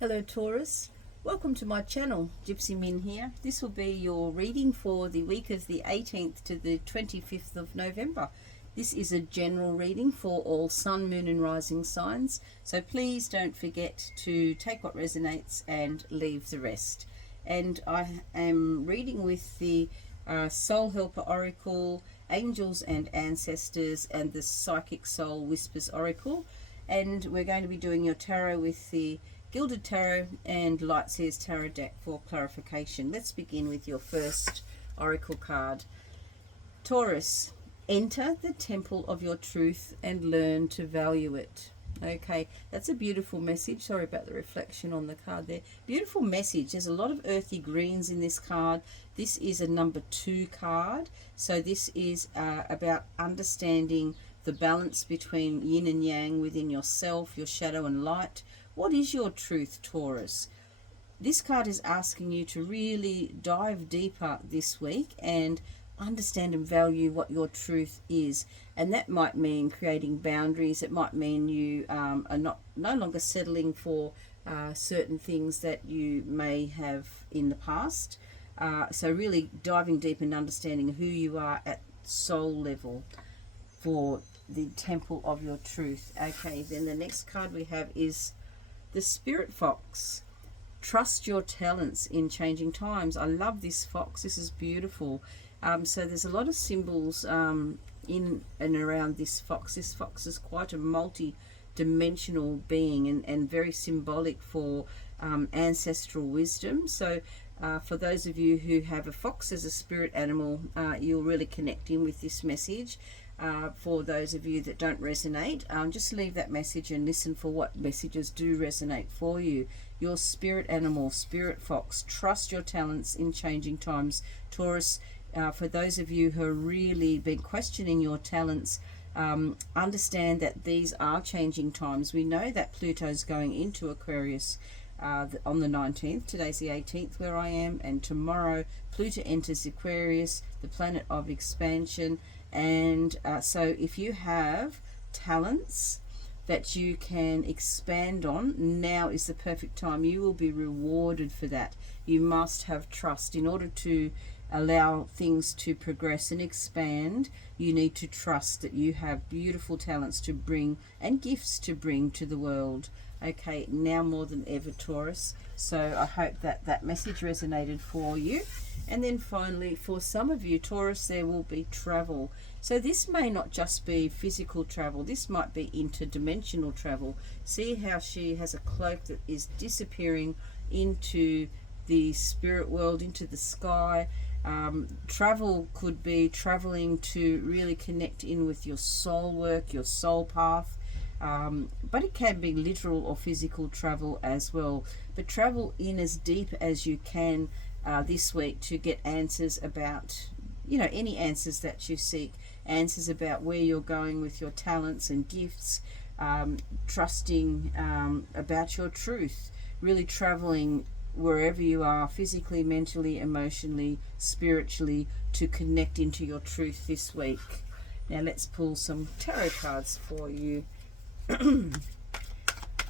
Hello Taurus, welcome to my channel. GypsyMin here. This will be your reading for the week of the 18th to the 25th of November. This is a general reading for all sun, moon and rising signs, so please don't forget to take what resonates and leave the rest. And I am reading with the Soul Helper Oracle, Angels and Ancestors, and the Psychic Soul Whispers Oracle. And we're going to be doing your tarot with the Gilded Tarot and Light Seers Tarot deck for clarification. Let's begin with your first oracle card. Taurus, enter the temple of your truth and learn to value it. Okay, that's a beautiful message. Sorry about the reflection on the card there. Beautiful message. There's a lot of earthy greens in this card. This is a number 2 card. So this is about understanding the balance between yin and yang within yourself, your shadow and light. What is your truth, Taurus? This card is asking you to really dive deeper this week and understand and value what your truth is. And that might mean creating boundaries. It might mean you are no longer settling for certain things that you may have in the past. So really diving deep and understanding who you are at soul level for the temple of your truth. Okay, then the next card we have is the Spirit Fox. Trust your talents in changing times. I love this fox. This is beautiful. So there's a lot of symbols in and around this fox. This fox is quite a multi-dimensional being and very symbolic for ancestral wisdom. So for those of you who have a fox as a spirit animal, you'll really connect in with this message. For those of you that don't resonate, just leave that message and listen for what messages do resonate for you. Your spirit animal, spirit fox, trust your talents in changing times. Taurus, for those of you who have really been questioning your talents, understand that these are changing times. We know that Pluto's going into Aquarius on the 19th. Today's the 18th where I am, and tomorrow Pluto enters Aquarius, the planet of expansion. And so if you have talents that you can expand on, now is the perfect time. You will be rewarded for that. You must have trust. In order to allow things to progress and expand, you need to trust that you have beautiful talents to bring and gifts to bring to the world. Okay, now more than ever, Taurus. So I hope that that message resonated for you. And then finally, for some of you, Taurus, there will be travel. So this may not just be physical travel. This might be interdimensional travel. See how she has a cloak that is disappearing into the spirit world, into the sky. Travel could be traveling to really connect in with your soul work, your soul path. But it can be literal or physical travel as well. But travel in as deep as you can this week to get answers about, any answers that you seek, answers about where you're going with your talents and gifts, trusting about your truth, really traveling wherever you are, physically, mentally, emotionally, spiritually, to connect into your truth this week. Now let's pull some tarot cards for you.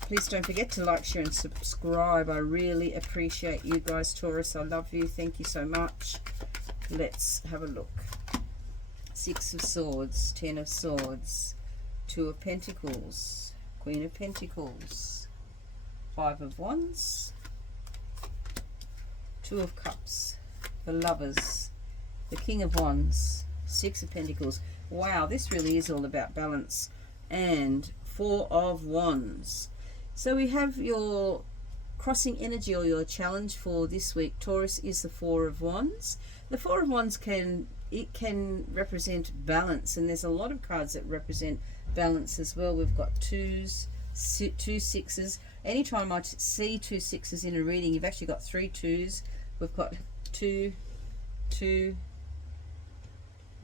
Please don't forget to like, share and subscribe. I really appreciate you guys, Taurus. I love you. Thank you so much. Let's have a look. 6 of Swords, 10 of Swords, 2 of Pentacles, Queen of Pentacles, 5 of Wands, 2 of Cups, the Lovers, the King of Wands, 6 of Pentacles. Wow, this really is all about balance. And 4 of Wands. So we have your crossing energy or your challenge for this week, Taurus, is the 4 of Wands. The 4 of Wands can represent balance, and there's a lot of cards that represent balance as well. We've got 2s, 2 6s. Anytime I see 2 6s in a reading, you've actually got 3 2s. We've got 2 2,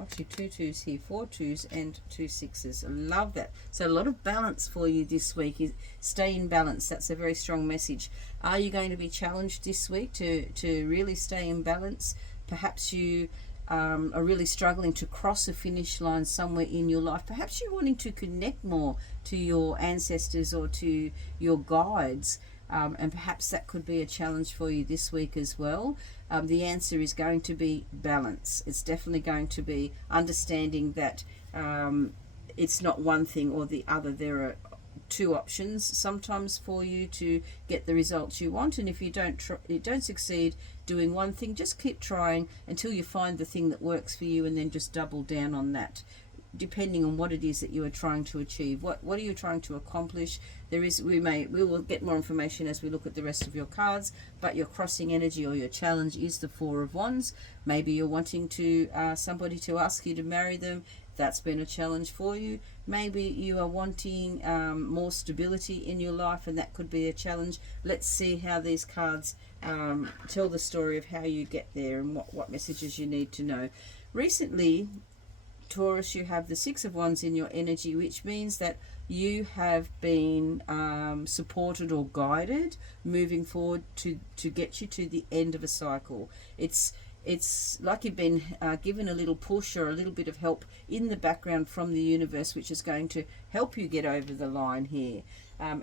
actually 2 2s here, 4 2s and 2 6s. I love that. So a lot of balance for you this week. Stay in balance. That's a very strong message. Are you going to be challenged this week to really stay in balance? Perhaps you are really struggling to cross a finish line somewhere in your life. Perhaps you're wanting to connect more to your ancestors or to your guides. and perhaps that could be a challenge for you this week as well. The answer is going to be balance. It's definitely going to be understanding that it's not one thing or the other. There are two options sometimes for you to get the results you want, and if you don't succeed doing one thing, just keep trying until you find the thing that works for you, and then just double down on that, depending on what it is that you are trying to achieve. What are you trying to accomplish? We will get more information as we look at the rest of your cards, but your crossing energy or your challenge is the Four of Wands. Maybe you're wanting to somebody to ask you to marry them. That's been a challenge for you. Maybe you are wanting more stability in your life, and that could be a challenge. Let's see how these cards tell the story of how you get there and what messages you need to know. Recently, Taurus, you have the Six of Wands in your energy, which means that you have been supported or guided moving forward to get you to the end of a cycle. It's like you've been given a little push or a little bit of help in the background from the universe, which is going to help you get over the line here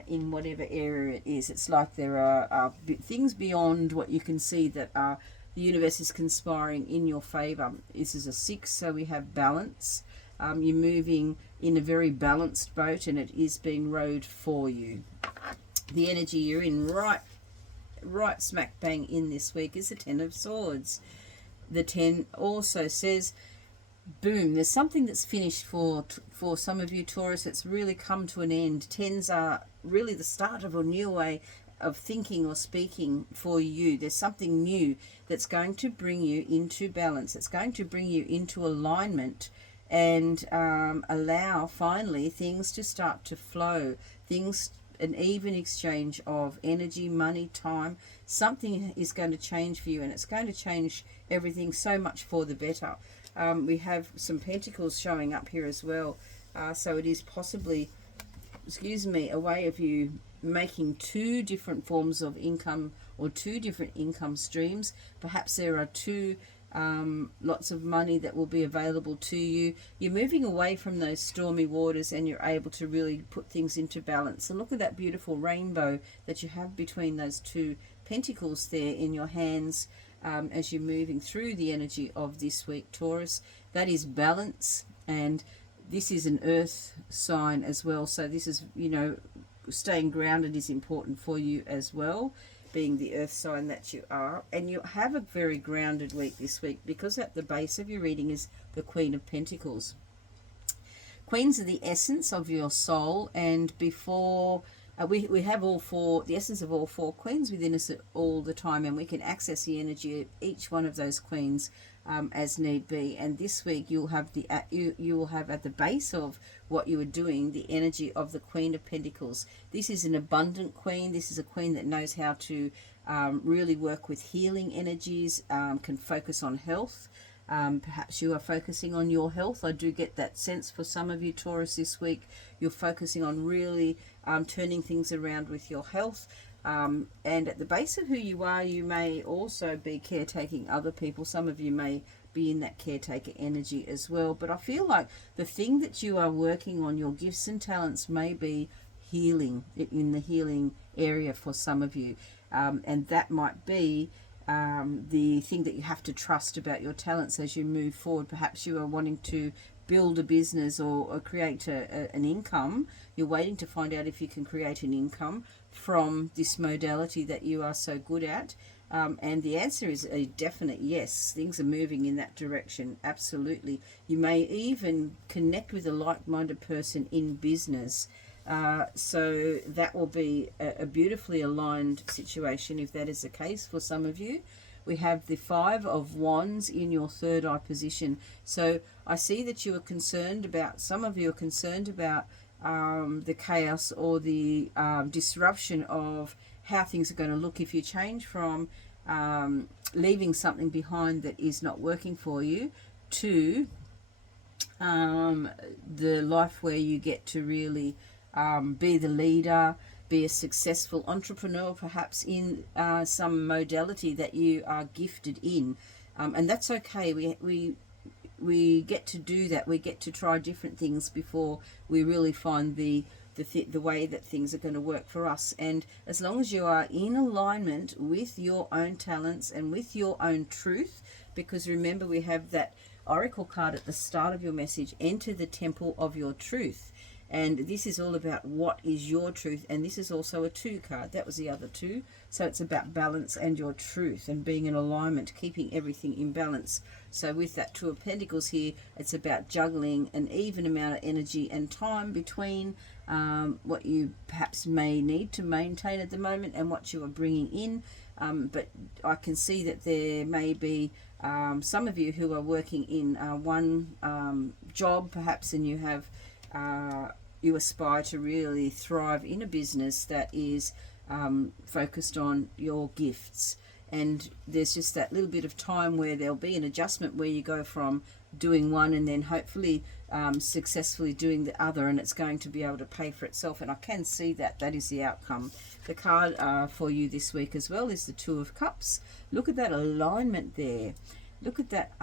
in whatever area it is. It's like there are things beyond what you can see that are the universe is conspiring in your favor. This is a 6, so we have balance. You're moving in a very balanced boat, and it is being rowed for you. The energy you're in right smack bang in this week is the 10 of Swords. The 10 also says, boom, there's something that's finished for some of you, Taurus. It's really come to an end. 10s are really the start of a new way of thinking or speaking for you. There's something new that's going to bring you into balance. It's going to bring you into alignment and allow finally things to start to flow. An even exchange of energy, money, time. Something is going to change for you, and it's going to change everything so much for the better. We have some pentacles showing up here as well. So it is possibly, a way of you making two different forms of income or two different income streams. Perhaps there are two lots of money that will be available to you. You're moving away from those stormy waters, and you're able to really put things into balance. And look at that beautiful rainbow that you have between those two pentacles there in your hands as you're moving through the energy of this week, Taurus. That is balance, and this is an earth sign as well. So this is, staying grounded is important for you as well, being the earth sign that you are. And you have a very grounded week this week, because at the base of your reading is the Queen of Pentacles. Queens are the essence of your soul, and before we have the essence of all four queens within us all the time, and we can access the energy of each one of those queens as need be. And this week you will have at the base of what you are doing the energy of the Queen of Pentacles. This is an abundant queen. This is a queen that knows how to really work with healing energies, can focus on health. Perhaps you are focusing on your health. I do get that sense for some of you, Taurus, this week. You're focusing on really turning things around with your health. And at the base of who you are, you may also be caretaking other people. Some of you may be in that caretaker energy as well. But I feel like the thing that you are working on, your gifts and talents, may be healing, in the healing area for some of you. And that might be the thing that you have to trust about your talents as you move forward. Perhaps you are wanting to build a business or create an income. You're waiting to find out if you can create an income from this modality that you are so good at. And the answer is a definite yes. Things are moving in that direction, absolutely. You may even connect with a like-minded person in business. So that will be a beautifully aligned situation if that is the case for some of you. We have the 5 of Wands in your third eye position. So I see that you are concerned about, some of you are concerned about the chaos or the disruption of how things are going to look if you change from leaving something behind that is not working for you to the life where you get to really be the leader, be a successful entrepreneur, perhaps in some modality that you are gifted in. And that's okay. We get to do that. We get to try different things before we really find the the way that things are going to work for us. And as long as you are in alignment with your own talents and with your own truth, because remember we have that oracle card at the start of your message, enter the temple of your truth. And this is all about what is your truth. And this is also a 2 card. That was the other 2. So it's about balance and your truth and being in alignment, keeping everything in balance. So with that 2 of Pentacles here, it's about juggling an even amount of energy and time between what you perhaps may need to maintain at the moment and what you are bringing in. But I can see that there may be some of you who are working in one job perhaps, and you have you aspire to really thrive in a business that is focused on your gifts. And there's just that little bit of time where there'll be an adjustment where you go from doing one and then hopefully successfully doing the other, and it's going to be able to pay for itself. And I can see that that is the outcome. The card for you this week as well is the 2 of Cups. Look at that alignment there. Look at that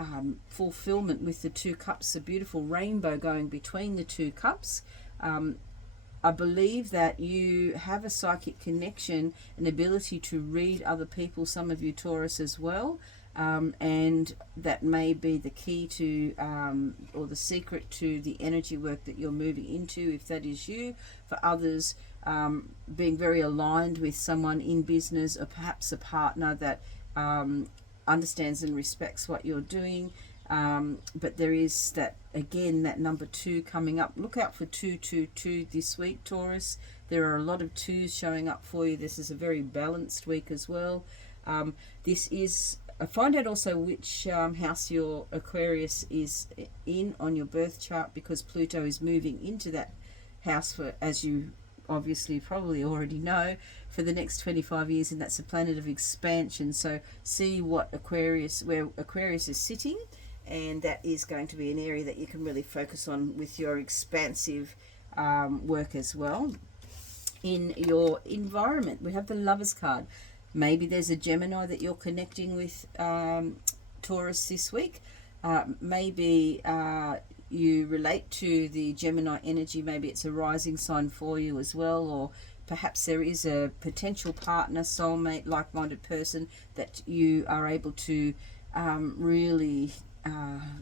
fulfillment with the 2 cups, a beautiful rainbow going between the 2 cups. I believe that you have a psychic connection, an ability to read other people, some of you Taurus as well, and that may be the key to or the secret to the energy work that you're moving into, if that is you. For others, being very aligned with someone in business, or perhaps a partner that understands and respects what you're doing. But there is that, again, that number 2 coming up. Look out for 222 this week, Taurus. There are a lot of 2s showing up for you. This is a very balanced week as well. This is, find out also which house your Aquarius is in on your birth chart, because Pluto is moving into that house for, as you obviously probably already know, for the next 25 years, and that's a planet of expansion. So see what Aquarius, where Aquarius is sitting, and that is going to be an area that you can really focus on with your expansive work as well. In your environment, we have the Lovers card. Maybe there's a Gemini that you're connecting with, Taurus, this week. Maybe you relate to the Gemini energy. Maybe it's a rising sign for you as well, or perhaps there is a potential partner, soulmate, like-minded person that you are able to really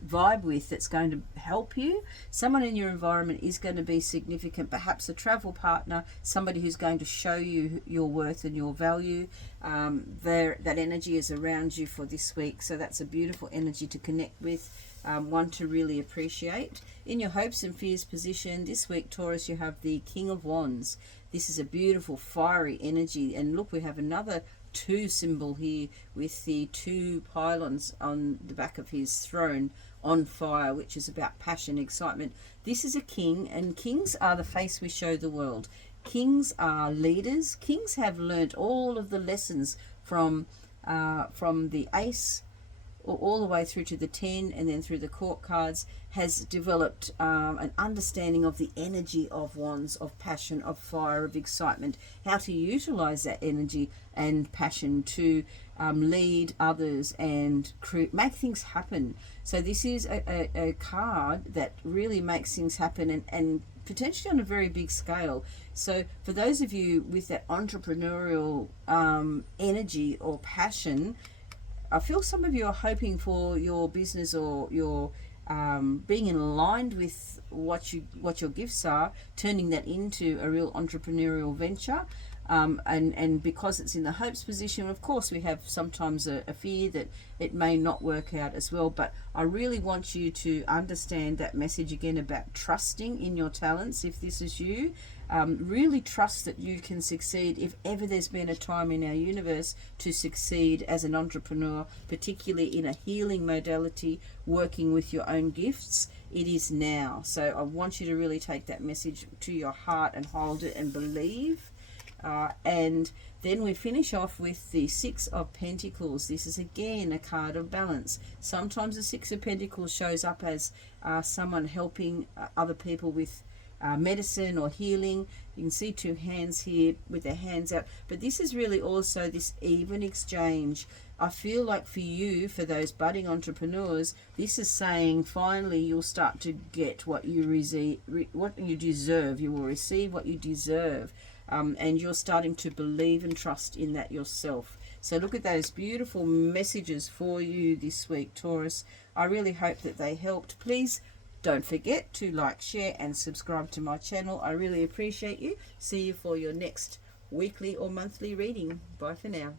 vibe with, that's going to help you. Someone in your environment is going to be significant, perhaps a travel partner, somebody who's going to show you your worth and your value. That energy is around you for this week, so that's a beautiful energy to connect with, one to really appreciate. In your hopes and fears position this week, Taurus, you have the King of Wands. This is a beautiful fiery energy, and look, we have another 2 symbol here with the 2 pylons on the back of his throne on fire, which is about passion, excitement. This is a king, and kings are the face we show the world. Kings are leaders. Kings have learnt all of the lessons from the ace all the way through to the 10, and then through the court cards, has developed an understanding of the energy of wands, of passion, of fire, of excitement, how to utilize that energy and passion to lead others and make things happen. So this is a card that really makes things happen, and potentially on a very big scale. So for those of you with that entrepreneurial energy or passion, I feel some of you are hoping for your business or your being in aligned with what your gifts are, turning that into a real entrepreneurial venture. And because it's in the hopes position, of course, we have sometimes a fear that it may not work out as well. But I really want you to understand that message again about trusting in your talents. If this is you, really trust that you can succeed. If ever there's been a time in our universe to succeed as an entrepreneur, particularly in a healing modality, working with your own gifts, it is now. So I want you to really take that message to your heart and hold it and believe. And then we finish off with the 6 of Pentacles. This is again a card of balance. Sometimes the 6 of Pentacles shows up as someone helping other people with medicine or healing. You can see two hands here with their hands out, but this is really also this even exchange. I feel like for you, for those budding entrepreneurs, this is saying finally you'll start to get what you what you deserve. You will receive what you deserve, and you're starting to believe and trust in that yourself. So look at those beautiful messages for you this week, Taurus. I really hope that they helped. Please don't forget to like, share, and subscribe to my channel. I really appreciate you. See you for your next weekly or monthly reading. Bye for now.